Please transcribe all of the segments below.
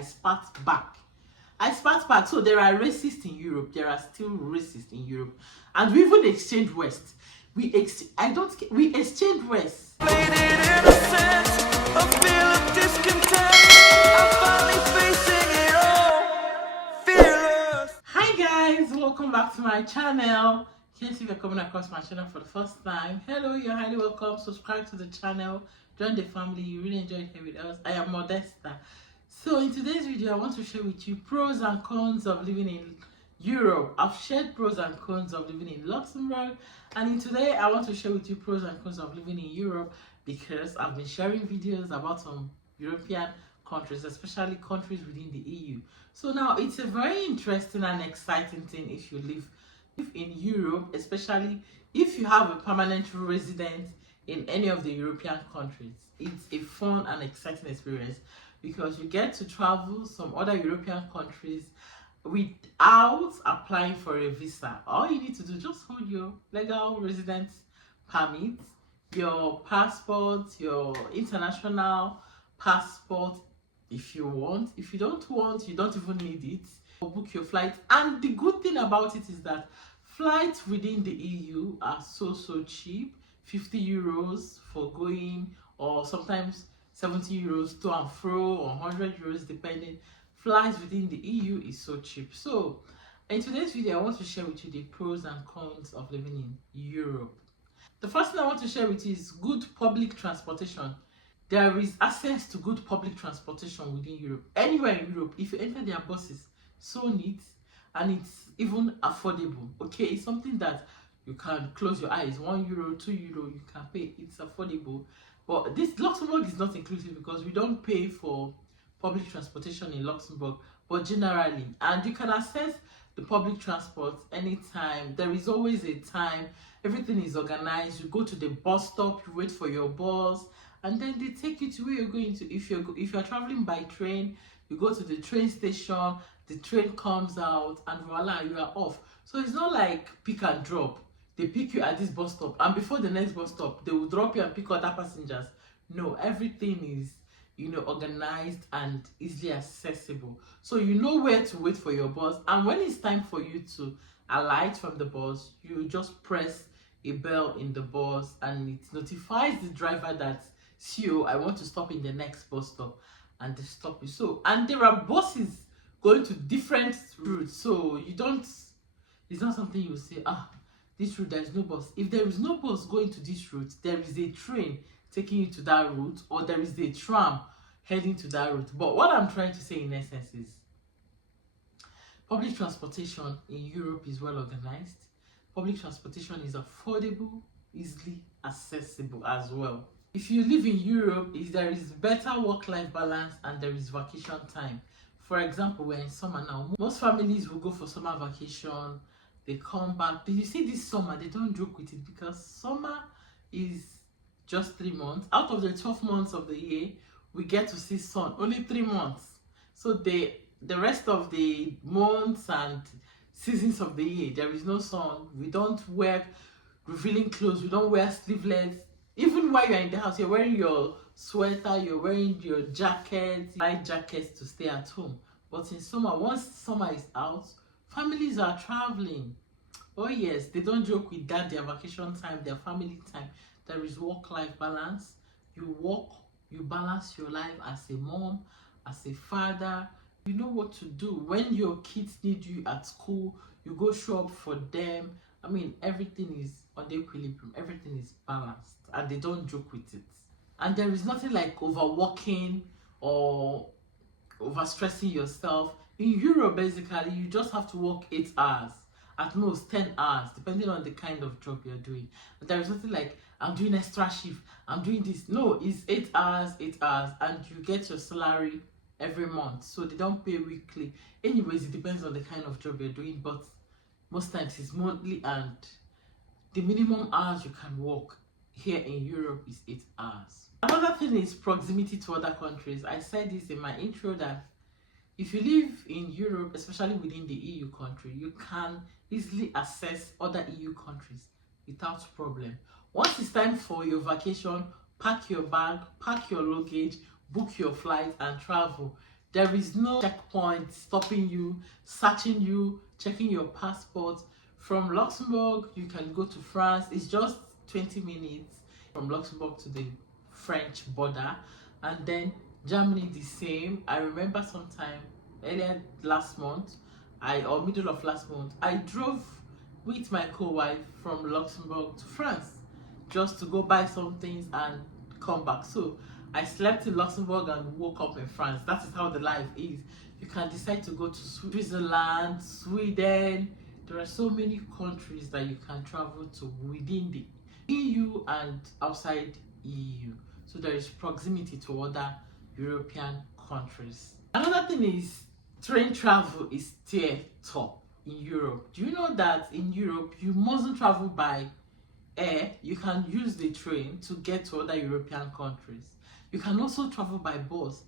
I spat back. So there are racists in Europe. There are still racists in Europe, and we even exchange West. We exchange West. Hi guys, welcome back to my channel. In case if you're coming across my channel for the first time, hello, you're highly welcome. Subscribe to the channel, join the family. You really enjoy it here with us. I am Modesta. So in today's video, I want to share with you pros and cons of living in Europe. I've shared pros and cons of living in Luxembourg, and in today I want to share with you pros and cons of living in Europe, because I've been sharing videos about some European countries, especially countries within the EU. So now it's a very interesting and exciting thing if you live in Europe, especially if you have a permanent residence in any of the European countries. It's a fun and exciting experience because you get to travel some other European countries without applying for a visa. All you need to do, just hold your legal residence permit, your passport, your international passport if you want. If you don't want, you don't even need it. Book your flight. And the good thing about it is that flights within the EU are so cheap. 50 euros for going, or sometimes 70 euros to and fro, or 100 euros depending. Flights within the EU is so cheap. So in today's video, I want to share with you the pros and cons of living in Europe. The first thing I want to share with you is good public transportation. There is access to good public transportation within Europe. Anywhere in Europe, if you enter their buses, so neat, and it's even affordable. Okay, it's something that you can close your eyes, €1, €2, you can pay. It's affordable. But this Luxembourg is not inclusive because we don't pay for public transportation in Luxembourg, but generally, and you can access the public transport anytime. There is always a time. Everything is organized. You go to the bus stop, you wait for your bus, and then they take you to where you're going to. If you're traveling by train, you go to the train station, the train comes out, and voila, you are off. So it's not like pick and drop. They pick you at this bus stop, and before the next bus stop, they will drop you and pick other passengers. No, everything is, organized and easily accessible. So you know where to wait for your bus, and when it's time for you to alight from the bus, you just press a bell in the bus, and it notifies the driver that, "See, I want to stop in the next bus stop," and they stop you. So, and there are buses going to different routes, so it's not something you say, this route there is no bus. If there is no bus going to this route, there is a train taking you to that route, or there is a tram heading to that route. But what I'm trying to say in essence is public transportation in Europe is well organized. Public transportation is affordable, easily accessible as well. If you live in Europe, there is better work-life balance and there is vacation time. For example, we're in summer now. Most families will go for summer vacation. They come back. You see, this summer, they don't joke with it because summer is just 3 months. Out of the 12 months of the year, we get to see sun only 3 months. So the rest of the months and seasons of the year, there is no sun. We don't wear revealing clothes. We don't wear sleeveless. Even while you're in the house, you're wearing your sweater, you're wearing your jacket, light jackets to stay at home. But in summer, once summer is out, families are traveling. Oh yes, they don't joke with that. Their vacation time, their family time. There is work-life balance. You work, you balance your life as a mom, as a father. You know what to do. When your kids need you at school, you go show up for them. I mean, everything is on the equilibrium. Everything is balanced, and they don't joke with it. And there is nothing like overworking or overstressing yourself. In Europe, basically, you just have to work 8 hours, at most 10 hours, depending on the kind of job you're doing. But there is nothing like, I'm doing extra shift, I'm doing this. No, it's 8 hours, and you get your salary every month. So they don't pay weekly. Anyways, it depends on the kind of job you're doing, but most times it's monthly, and the minimum hours you can work here in Europe is 8 hours. Another thing is proximity to other countries. I said this in my intro that if you live in Europe, especially within the EU country, you can easily access other EU countries without problem. Once it's time for your vacation, pack your bag, pack your luggage, book your flight and travel. There is no checkpoint stopping you, searching you, checking your passport. From Luxembourg, you can go to France. It's just 20 minutes from Luxembourg to the French border. And then Germany, the same. I remember sometime earlier last month, or middle of last month, I drove with my co-wife from Luxembourg to France just to go buy some things and come back. So I slept in Luxembourg and woke up in France. That is how the life is. You can decide to go to Switzerland, Sweden. There are so many countries that you can travel to within the EU and outside EU. So there is proximity to other European countries. Another thing is train travel is tier top in Europe. Do you know that in Europe you mustn't travel by air? You can use the train to get to other European countries. You can also travel by bus.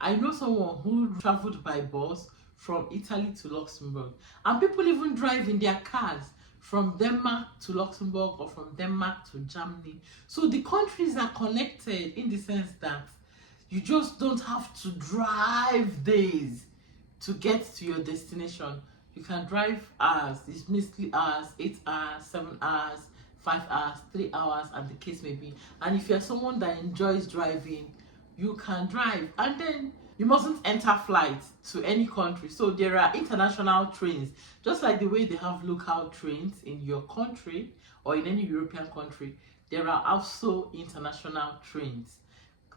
I know someone who traveled by bus from Italy to Luxembourg, and people even drive in their cars from Denmark to Luxembourg or from Denmark to Germany. So the countries are connected in the sense that you just don't have to drive days to get to your destination. You can drive hours. It's mostly hours, 8 hours, 7 hours, 5 hours, 3 hours, and the case may be. And if you're someone that enjoys driving, you can drive. And then you mustn't enter flights to any country. So there are international trains, just like the way they have local trains in your country or in any European country. There are also international trains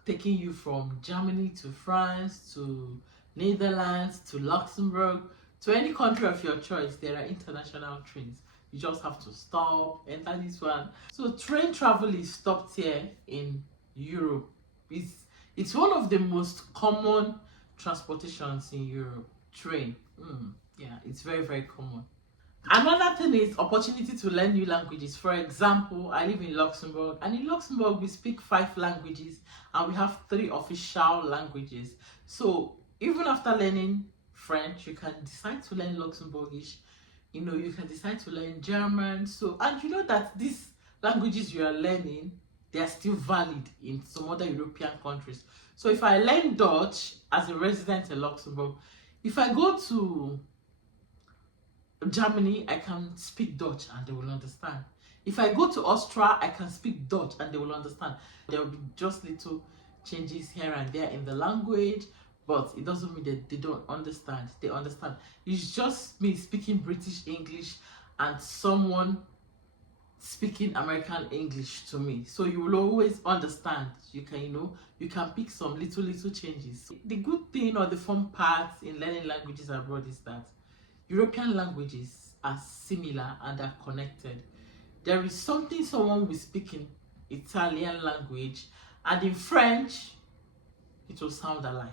taking you from Germany to France to Netherlands to Luxembourg to any country of your choice. There are international trains. You just have to stop, enter this one. So train travel is top tier in Europe. It's one of the most common transportations in Europe. Train. Yeah, it's very, very common. Another thing is opportunity to learn new languages. For example, I live in Luxembourg, and in Luxembourg we speak 5 languages and we have 3 official languages. So even after learning French, you can decide to learn Luxembourgish. You can decide to learn German. So, and you know that these languages you are learning, they are still valid in some other European countries. So if I learn Dutch as a resident in Luxembourg, if I go to Germany, I can speak Dutch and they will understand. If I go to Austria, I can speak Dutch and they will understand. There will be just little changes here and there in the language, but it doesn't mean that they don't understand. They understand. It's just me speaking British English and someone speaking American English to me. So you will always understand. You can, you can pick some little changes. The good thing or the fun part in learning languages abroad is that European languages are similar and are connected. There is something someone will speak in Italian language and in French, it will sound alike.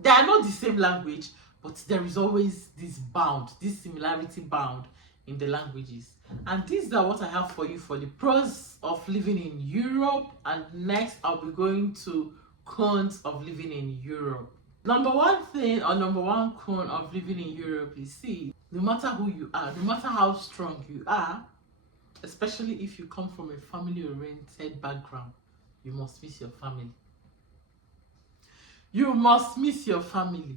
They are not the same language, but there is always this bound, this similarity bound in the languages. And these are what I have for you for the pros of living in Europe. And next, I'll be going to cons of living in Europe. Number one thing or number one con of living in Europe is, no matter who you are, no matter how strong you are, especially if you come from a family-oriented background, you must miss your family. You must miss your family.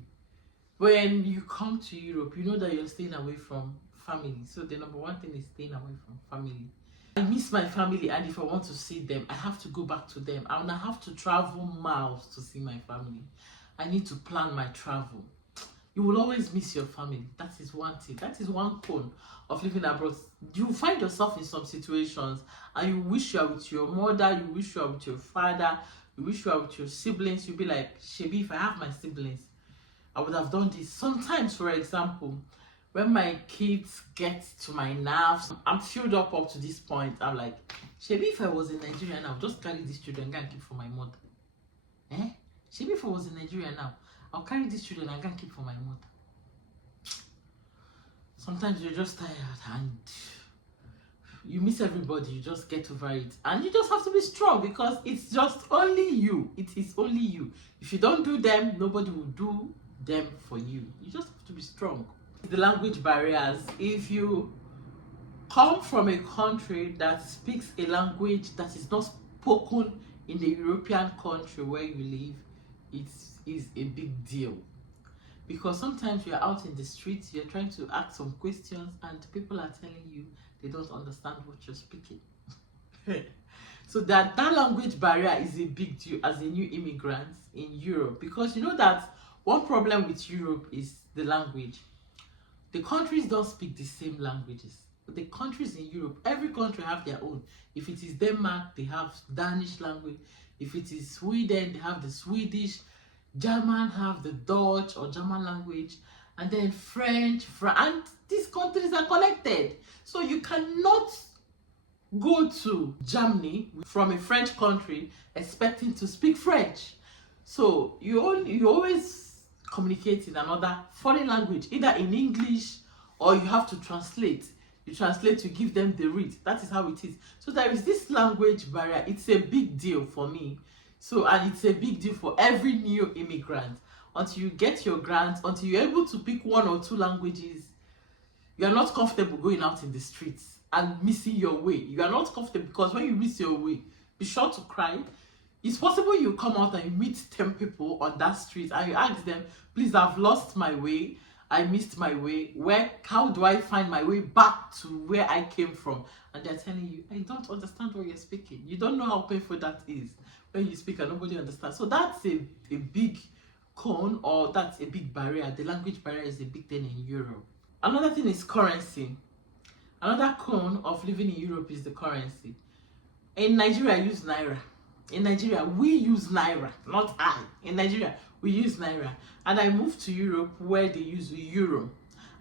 When you come to Europe, you know that you're staying away from family. So the number one thing is staying away from family. I miss my family, and if I want to see them, I have to go back to them. I have to travel miles to see my family. I need to plan my travel. You will always miss your family. That is one thing. That is one con of living abroad. You find yourself in some situations and you wish you are with your mother, you wish you are with your father, you wish you are with your siblings. You'll be like, Shebi, if I have my siblings, I would have done this. Sometimes, for example, when my kids get to my nerves, I'm filled up to this point. I'm like, Shebi, if I was in Nigeria now, just carry these children and keep for my mother. Shebi, if I was in Nigeria now, I'll carry these children and keep for my mother. Sometimes you're just tired and you miss everybody. You just get over it. And you just have to be strong because it's just only you. It is only you. If you don't do them, nobody will do them for you. You just have to be strong. The language barriers. If you come from a country that speaks a language that is not spoken in the European country where you live, it is a big deal. Because sometimes you're out in the streets, you're trying to ask some questions, and people are telling you they don't understand what you're speaking. So that language barrier is a big deal as a new immigrant in Europe, because you know that one problem with Europe is the language. The countries don't speak the same languages. The countries in Europe, every country have their own. If it is Denmark, they have Danish language. If it is Sweden, they have the Swedish. German have the Dutch or German language, and then French, and these countries are connected. So you cannot go to Germany from a French country expecting to speak French. So you always communicate in another foreign language, either in English or you have to translate. You translate to give them the read. That is how it is. So there is this language barrier. It's a big deal for me. So, and it's a big deal for every new immigrant. Until you get your grant, until you're able to pick 1 or 2 languages, you're not comfortable going out in the streets and missing your way. You are not comfortable, because when you miss your way, be sure to cry. It's possible you come out and you meet 10 people on that street and you ask them, please, I've lost my way. I missed my way. How do I find my way back to where I came from? And they're telling you, I don't understand what you're speaking. You don't know how painful that is when you speak and nobody understands. So that's a big con, or that's a big barrier. The language barrier is a big thing in Europe. Another thing is currency. Another con of living in Europe is the currency. In Nigeria, I use Naira. In Nigeria, we use Naira, not I. In Nigeria, we use Naira. And I moved to Europe where they use Euro.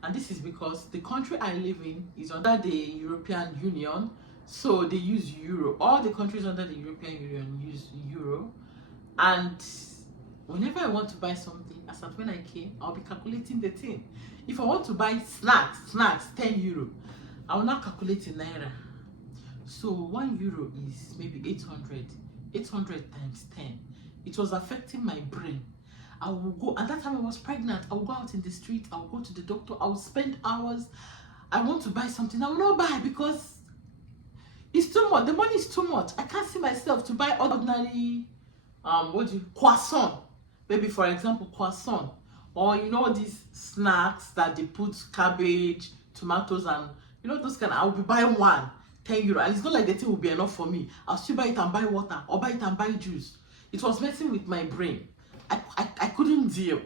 And this is because the country I live in is under the European Union. So they use Euro. All the countries under the European Union use Euro. And whenever I want to buy something, as at when I came, I'll be calculating the thing. If I want to buy snacks, 10 euro, I will now calculate in Naira. So 1 euro is maybe 800. 800 times 10. It was affecting my brain. I will go, at that time I was pregnant, I will go out in the street, I will go to the doctor, I will spend hours. I want to buy something, I will not buy because it's too much. The money is too much. I can't see myself to buy ordinary croissant. Maybe for example, croissant. Or you know these snacks that they put cabbage, tomatoes, and you know those kind. I will be buying 10 euro, and it's not like the thing will be enough for me. I'll still buy it and buy water, or buy it and buy juice. It was messing with my brain. I couldn't deal.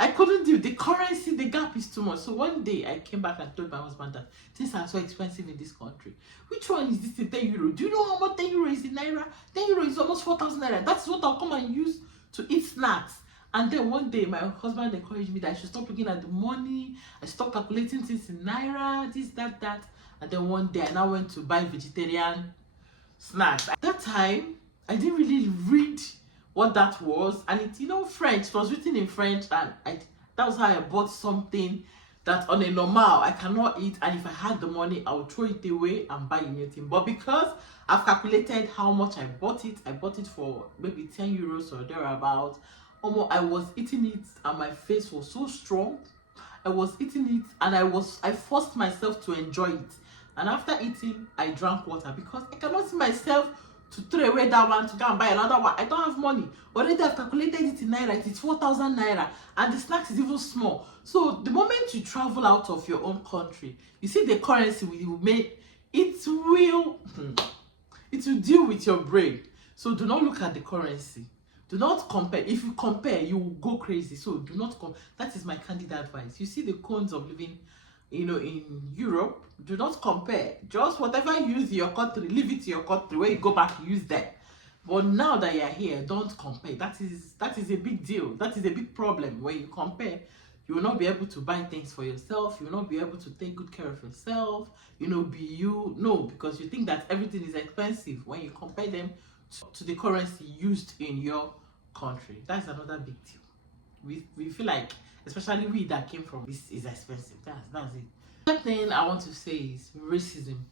I couldn't deal. The currency, the gap is too much. So one day I came back and told my husband that things are so expensive in this country. Which one is this in 10 euro? Do you know how much 10 euro is in Naira? 10 euro is almost 4,000 Naira. That's what I'll come and use to eat snacks. And then one day my husband encouraged me that I should stop looking at the money. I stopped calculating things in Naira, this, that. And then one day I now went to buy vegetarian snacks. At that time, I didn't really read what that was, and it, you know, French. It was written in French, and that was how I bought something that on a normal I cannot eat, and if I had the money I would throw it away and buy a new thing. But because I've calculated how much I bought it for maybe 10 euros or thereabout. I was eating it and my face was so strong. I was eating it and I forced myself to enjoy it. And after eating, I drank water because I cannot see myself to throw away that one to go and buy another one. I don't have money. Already I've calculated it in Naira. It's 4,000 Naira. And the snacks is even small. So the moment you travel out of your own country, you see the currency will make, it will deal with your brain. So do not look at the currency. Do not compare. If you compare, you will go crazy. So do not compare. That is my candid advice. You see the cons of living, in Europe. Do not compare. Just whatever you use in your country, leave it to your country. When you go back, use that. But now that you're here, don't compare. That is a big deal. That is a big problem. When you compare, you will not be able to buy things for yourself. You will not be able to take good care of yourself. Be you. No, because you think that everything is expensive when you compare them to the currency used in your country. That's another big deal. We feel like, especially we that came from this, is expensive. That's it. Another thing I want to say is racism.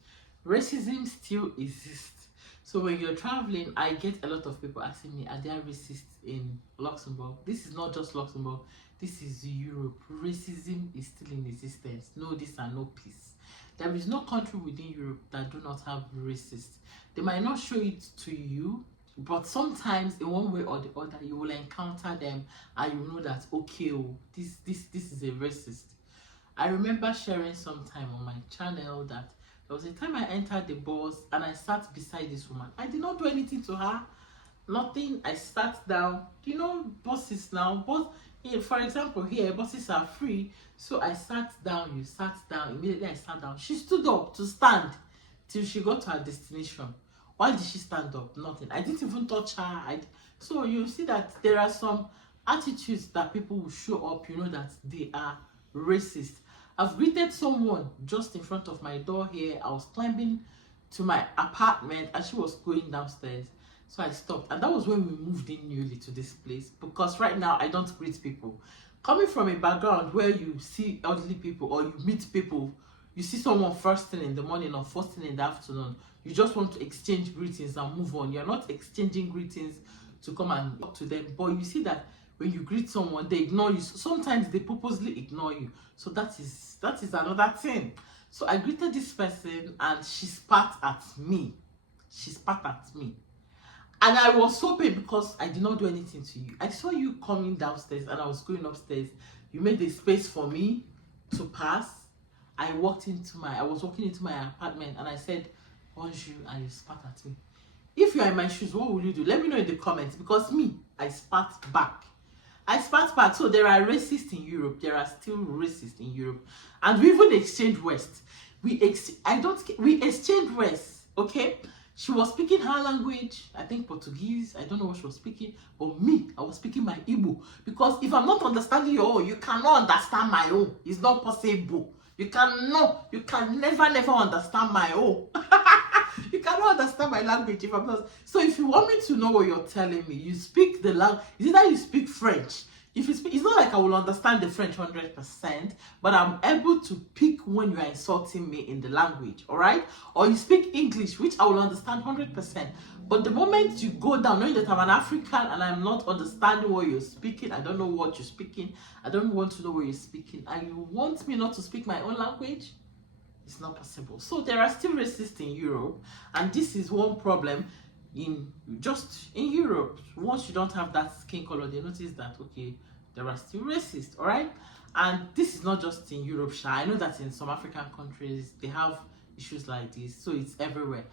Racism still exists. So when you're traveling, I get a lot of people asking me, are there racists in Luxembourg? This is not just Luxembourg. This is Europe. Racism is still in existence. No this and no peace. There is no country within Europe that do not have racists. They might not show it to you, But sometimes in one way or the other you will encounter them and you know that, okay, oh, this is a racist. I remember sharing sometime on my channel that there was a time I entered the bus and I sat beside this woman. I did not do anything to her, nothing. I sat down. You know, buses now, for example, here buses are free. So I sat down, you sat down. Immediately I sat down. She stood up to stand till she got to her destination. Why did she stand up? Nothing. I didn't even touch her. So you see that there are some attitudes that people will show up, you know, that they are racist. I've greeted someone just in front of my door here. I was climbing to my apartment and she was going downstairs. So I stopped, and that was when we moved in newly to this place, because right now I don't greet people. Coming from a background where you see elderly people or you meet people, you see someone first thing in the morning or first thing in the afternoon, you just want to exchange greetings and move on. You're not exchanging greetings to come and talk to them, but you see that when you greet someone, they ignore you. Sometimes they purposely ignore you. So that is another thing. So I greeted this person and she spat at me. She spat at me. And I was hoping, because I did not do anything to you. I saw you coming downstairs and I was going upstairs. You made a space for me to pass. I was walking into my apartment and I said, bonjour, and you spat at me. If you are in my shoes, what will you do? Let me know in the comments, because me, I spat back. So there are racists in Europe. There are still racists in Europe. And we even exchange West. We exchange West, okay? She was speaking her language, I think Portuguese. I don't know what she was speaking. But me, I was speaking my Igbo. Because if I'm not understanding your own, you cannot understand my own. It's not possible. You can never understand my own. You cannot understand my language if I'm not. So if you want me to know what you're telling me, you speak the language. Is it that you speak French? If you speak, it's not like I will understand the French 100%, but I'm able to pick when you are insulting me in the language, all right? Or you speak English, which I will understand 100%. But the moment you go down, knowing that I'm an African and I'm not understanding what you're speaking, I don't know what you're speaking, I don't want to know what you're speaking, and you want me not to speak my own language, it's not possible. So there are still racists in Europe, and this is one problem in Europe. Once you don't have that skin color, they notice that, okay, there are still racists, all right? And this is not just in Europe, I know that in some African countries they have issues like this, so it's everywhere.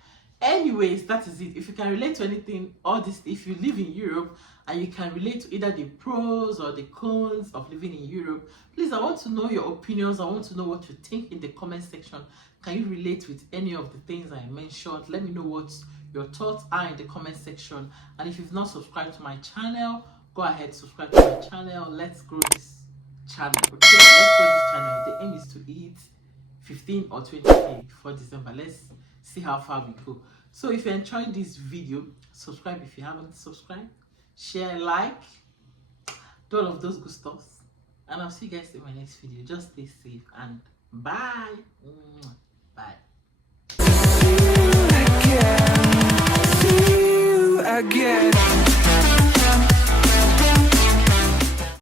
Anyways, that is it. If you can relate to anything, all this, if you live in Europe and you can relate to either the pros or the cons of living in Europe, please, I want to know your opinions. I want to know what you think in the comment section. Can you relate with any of the things I mentioned? Let me know what your thoughts are in the comment section. And if you've not subscribed to my channel, go ahead, subscribe to my channel. Let's grow this channel, okay? Let's grow this channel. The aim is to hit 15 or 20k before December. Let's see how far we go. So if you enjoyed this video, subscribe if you haven't subscribed, share, like, do all of those good stuff, and I'll see you guys in my next video. Just stay safe and bye. Bye.